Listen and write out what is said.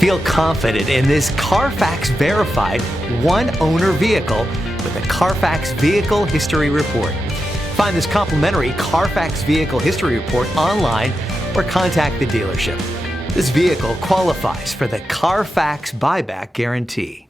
Feel confident in this Carfax verified one-owner vehicle with a Carfax Vehicle History Report. Find this complimentary Carfax Vehicle History Report online or contact the dealership. This vehicle qualifies for the Carfax Buyback Guarantee.